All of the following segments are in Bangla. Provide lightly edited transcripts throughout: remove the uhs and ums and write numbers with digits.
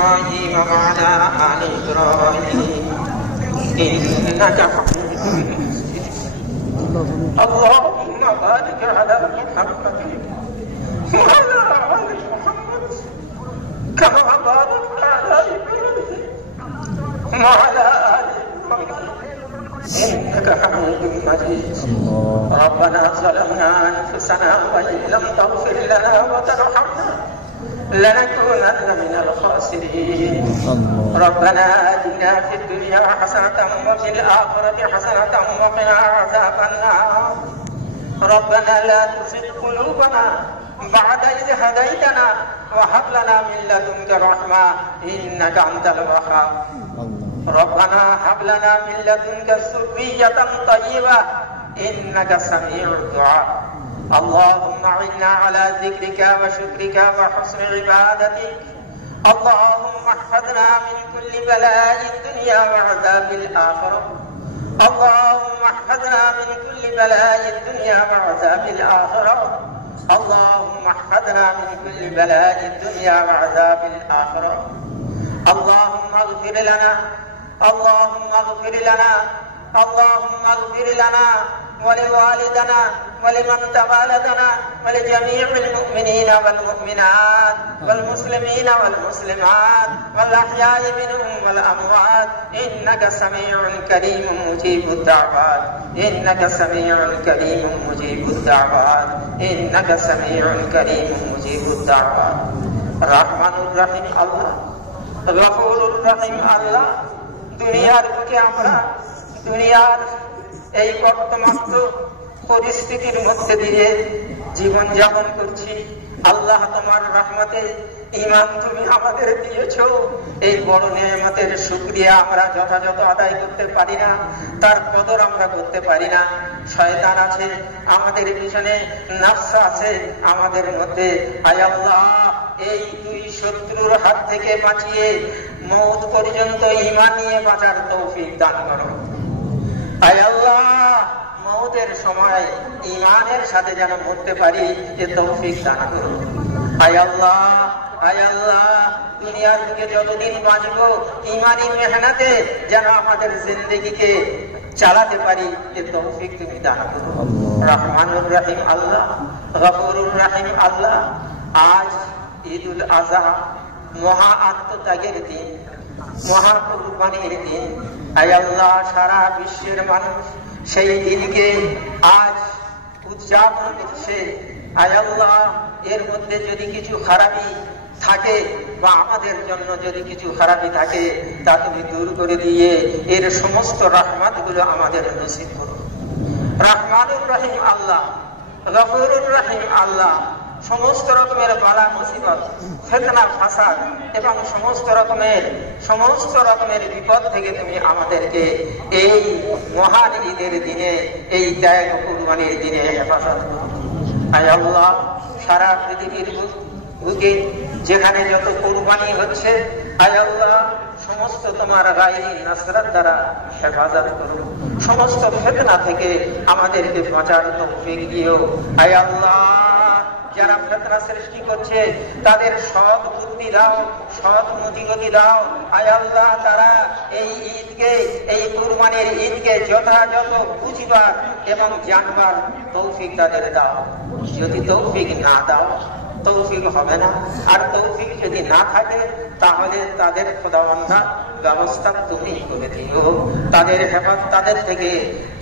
إبراهيم وعلى آل إبراهيم إنك حميد مجيد. اللهم بارك على محمد وعلى آل محمد كما باركت على إبراهيم وعلى آل إبراهيم إنك حميد مجيد. ربنا ظلمنا أنفسنا وإن لم تغفر لنا وترحمنا لنكونن من الخاسرين. ربنا آتنا في الدنيا حسنة وفي الآخرة حسنة وقنا عذاب النار. ربنا لا تزغ قلوبنا بعد إذ هديتنا وهب لنا من لدنك رحمة إنك أنت الوهاب. ربنا هب لنا من لدنك ذرية طيبة إنك سميع الدعاء. اللهم أعنا على ذكرك وشكرك وحسن عبادتك. اللهم احفظنا من كل بلاء الدنيا وعذاب الآخرة. اللهم احفظنا من كل بلاء الدنيا وعذاب الآخرة. اللهم احفظنا من كل بلاء الدنيا وعذاب الآخرة. اللهم اغفر لنا، اللهم اغفر لنا، اللهم اغفر لنا ولوالدنا ولمن تولدنا ولجميع المؤمنين والمؤمنات والمسلمين والمسلمات والأحياء منهم والأموات إنك سميع كريم مجيب الدعوات. إنك سميع كريم مجيب الدعوات. إنك سميع كريم مجيب الدعوات. رحمن الرحيم الله، গফুরুর রহিম আল্লাহ। দুনিয়ার বুকে আমরা দুনিয়ার এই বর্তমান পরিস্থিতির মধ্যে দিয়ে জীবন যাপন করছি। আল্লাহ তোমার রহমতে ঈমান তুমি আমাদের দিয়েছো। এই বড় নেয়ামতের শুকরিয়া আমরা যথাযথ আদায় করতে পারি না, তার কদর আমরা করতে পারি না। শয়তান আছে আমাদের পিছনে, নফস আছে আমাদের মধ্যে। আয় আল্লাহ, এই দুই শত্রুর হাত থেকে বাঁচিয়ে মওত পর্যন্ত ঈমান নিয়ে বাঁচার তৌফিক দান করো। আয় আল্লাহ, মওতের সময় ঈমানের সাথে যেন মরতে পারি এ তৌফিক দান করো। আয় আল্লাহ, আয় আল্লাহ, দুনিয়ার দিকে যতদিন বাঁচবো ঈমানি মেহনতে যেন আমাদের জিন্দেগিকে চালাতে পারি এ তৌফিক তুমি দান করো। রহমানুর রহিম আল্লাহ, গফুরুর রহিম আল্লাহ। আজ ঈদুল আযহা, মহা আত্মত্যাগের দিন, মহা কুরবানির দিন। আয় আল্লাহ, সারা বিশ্বের মানুষ সেই দিনকে আজ উদযাপন করছে। আয় আল্লাহ, এর মধ্যে যদি কিছু খারাপি থাকে বা আমাদের জন্য যদি কিছু খারাপি থাকে তা তুমি দূর করে দিয়ে এর সমস্ত রহমত গুলো আমাদের নসিব করো। রহমানুর রহিম আল্লাহ, গফুরুর রহিম আল্লাহ। সমস্ত রকমের বালা মুসিবত, ফিতনা, ফাসাদ এবং সমস্ত রকমের বিপদ থেকে তুমি আমাদেরকে এই মহান ঈদের দিনে, এই ত্যাগ কুরবানির দিনে হেফাজত করো। আয় আল্লাহ, সারা পৃথিবীর বুকে যেখানে যত কুরবানি হচ্ছে, আয় আল্লাহ, সমস্ত তোমার গায়রি নসরত দ্বারা হেফাজত করো। সমস্ত ফিতনা থেকে আমাদেরকে বাঁচার তৌফিক দিও। আয় আল্লাহ, যারা ফিতনা সৃষ্টি করছে তাদের সৎ বুদ্ধি দাও, সৎ মতিগতি দাও। আয় আল্লাহ, তারা এই ঈদকে, এই কুরবানির ঈদকে যথাযথ বুঝিবার এবং জানবার তৌফিক তাদের দাও। যদি তৌফিক না দাও, তৌফিক হবে না। আর তৌফিক যদি না থাকে তাহলে তাদের খোদাবন্দা ব্যবস্থা তুমি করে দিও। তাদের হেফাজত, তাদের থেকে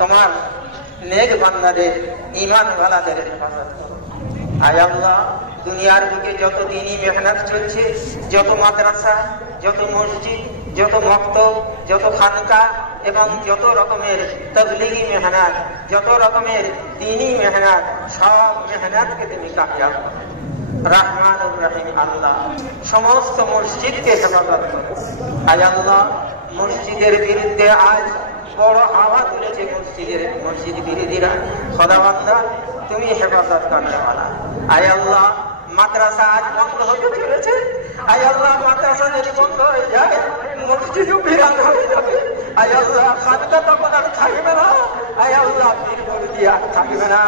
তোমার নেক বান্দাদের, ঈমানওয়ালাদের হেফাজত করো। আয় আল্লাহ, দুনিয়ার বুকে যত দিনই মেহনত চলছে, যত মাদ্রাসা, যত মসজিদ, যত মক্তব, যত খানকা এবং যত রকমের তাবলীগী মেহনত, যত রকমের দ্বীনী মেহনত, সব মেহনতকে তুমি কামিয়াব করো। রহমানুর রহিম আল্লাহ, সমস্ত মসজিদকে হেফাজত করো। আয় আল্লাহ, মসজিদের বিরুদ্ধে আজ বড় হাওয়া তুলেছে মসজিদ বিরোধীরা। খোদাবন্দা তুমি হেফাজত করনেওয়ালা। আয় আল্লাহ, মাদ্রাসা আজ বন্ধ হতে চলেছে। আয় আল্লাহ, মাদ্রাসা যদি বন্ধ হয়ে যায় মসজিদও বিরান হয়ে যাবে। আয় আল্লাহ, খানকা তখন আর থাকবে না। আয় আল্লাহ, কি আর থাকবে না,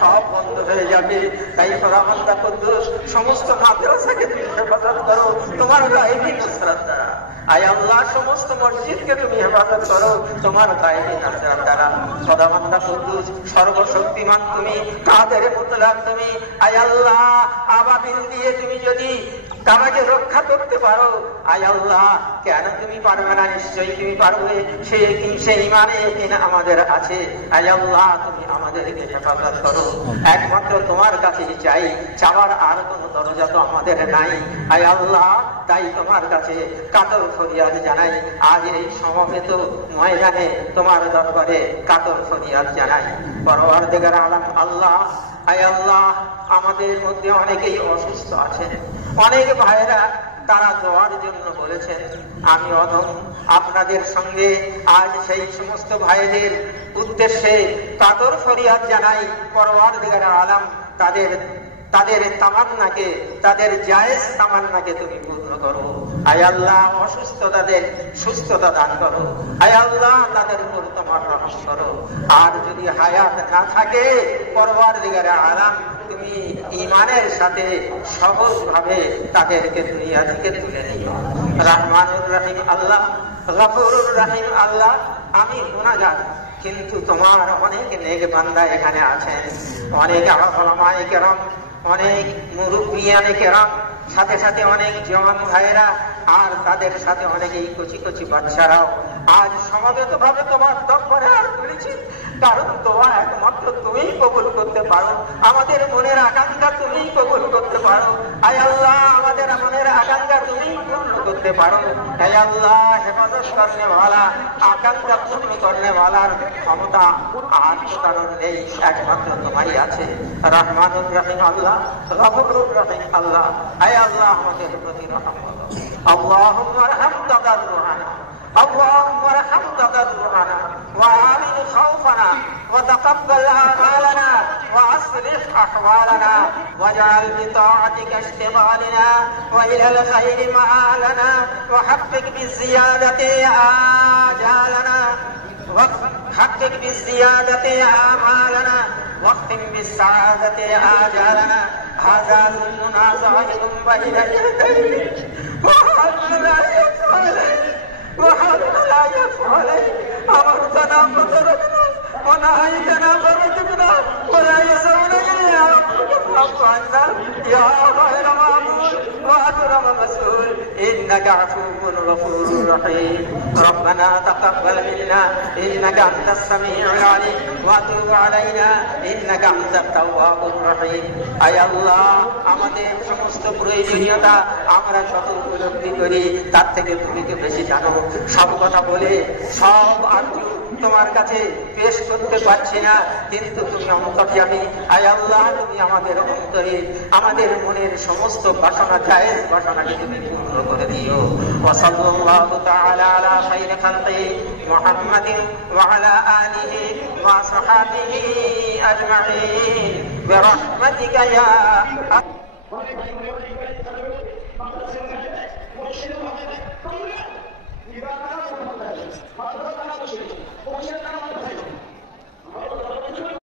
সব বন্ধ হয়ে যাবে। তাই খোদাবন্দা কুদ্দুস সমস্ত মাদ্রাসাকে তুমি হেফাজত করো তোমার গায়েবী নুসরাত দ্বারা। আয় আল্লাহ সমস্ত মসজিদকে তুমি হেফাজত করো তোমার গায়েবী নুসরাত দ্বারা। খোদাবন্দা কুদ্দুস সর্বশক্তিমান তুমি, কাদের মুতলাক তুমি। আয় আল্লাহ আবাবিল দিয়ে তুমি যদি কামাকে রক্ষা করতে পারো, আয় আল্লাহ কেন তুমি পারবে না? নিশ্চয়ই তুমি পারবে। সেই ইমানে আমাদের আছে। আয় আল্লাহ তুমি আমাদেরকে হেফাজত করো। একমাত্র তোমার কাছে চাই, চাওয়ার আর কোন দরজা তো আমাদের নাই। আয় আল্লাহ তাই তোমার কাছে কাতর ফরিয়াদ জানাই। আজ এই সমবেত ময়দানে তোমার দরবারে কাতর ফরিয়াদ জানাই। পরওয়ারদিগার আলম আল্লাহ, আয় আল্লাহ আমাদের মধ্যে অনেকেই অসুস্থ আছেন। অনেক ভাইরা তারা দোয়ার জন্য বলেছেন। আমি অধম আপনাদের সঙ্গে আজ সেই সমস্ত ভাইদের উদ্দেশ্যে কাতর ফরিয়াদ জানাই। পরওয়ারদিগার আলম তাদের তামান্নাকে, তাদের জায়েজ তামান্নাকে তুমি পূর্ণ করো। আয় আল্লাহ অসুস্থতাদের সুস্থতা দান করো। আয় আল্লাহ তাদের উপর তোমার রহম করো। আর যদি হায়াত না থাকে, পরওয়ারদিগার আলম তুমি ঈমানের সাথে সহজভাবে তাদেরকে দুনিয়া থেকে তুলে নিও। রহমানুর রহিম আল্লাহ, গফুরুর রহিম আল্লাহ, আমি গুনাহগার, কিন্তু তোমার অনেক নেক বান্দা এখানে আছেন, অনেক উলামায়ে কেরাম, অনেক মুরব্বিয়ানে কেরাম, সাথে সাথে অনেক জওয়ান ভাইয়েরা, আর তাদের সাথে অনেকেই কচি কচি বাচ্চারাও আজ সমবেত ভাবে তোমার দরবারে আর তুলেছি। কারণ দোয়া একমাত্র তুমিই কবুল করতে পারো। আমাদের মনের আকাঙ্ক্ষা তুমিই কবুল করতে পারো। আয় আল্লাহ আমাদের মনের আকাঙ্ক্ষা তুমিই পূর্ণ করতে পারো। আয় আল্লাহ হেফাজত করনে ওয়ালা, আকাঙ্ক্ষা পূর্ণ করনে ওয়ালার ক্ষমতা আর কারণ নেই, একমাত্র তোমারই আছে। রহমানুর রহিম আল্লাহ, গফুরুর রহিম আল্লাহ, আয় আল্লাহ আমাদের প্রতি রহম করো। اللهم ارحم تضرعنا، اللهم ارحم تضرعنا وآمن خوفنا وتقبل أعمالنا وأصلح أحوالنا واجعل بطاعتك اشتغالنا وإلى الخير مآلنا وحقق بالزيادة آجالنا وحقق بالزيادة آمالنا واختم بالسعادة آجالنا. هذا ظلمنا ظاهر بين يديك وحق لا يفعل أمرتنا فتركنا ونهيتنا فرجبنا ولا يسعون إلا فاعف عنا يا غير معمول وأكرم مسؤول إنك عفو غفور رحيم. ربنا تقبل منا إنك أنت السميع العليم وتب علينا إنك أنت التواب الرحيم. أي الله আমাদের সমস্ত প্রয়োজনীয়তা আমরা যত উপলব্ধি করি তার থেকে তুমি তো বেশি জানো। সব কথা বলে সব আরজু তোমার কাছে পেশ করতে পারছি না, কিন্তু তুমি অন্তর্যামী। আয় আল্লাহ তুমি আমাদের অন্তরে, আমাদের মনের সমস্ত বাসনা, জায়েজ বাসনাকে তুমি পূর্ণ করে দিও। ওয়া সাল্লাল্লাহু তাআলা আলা খায়রি খালকি মুহাম্মাদিন ওয়া আলা আলিহি ওয়া সাহবিহি আজমাইন বিরহমাতিকা ইয়া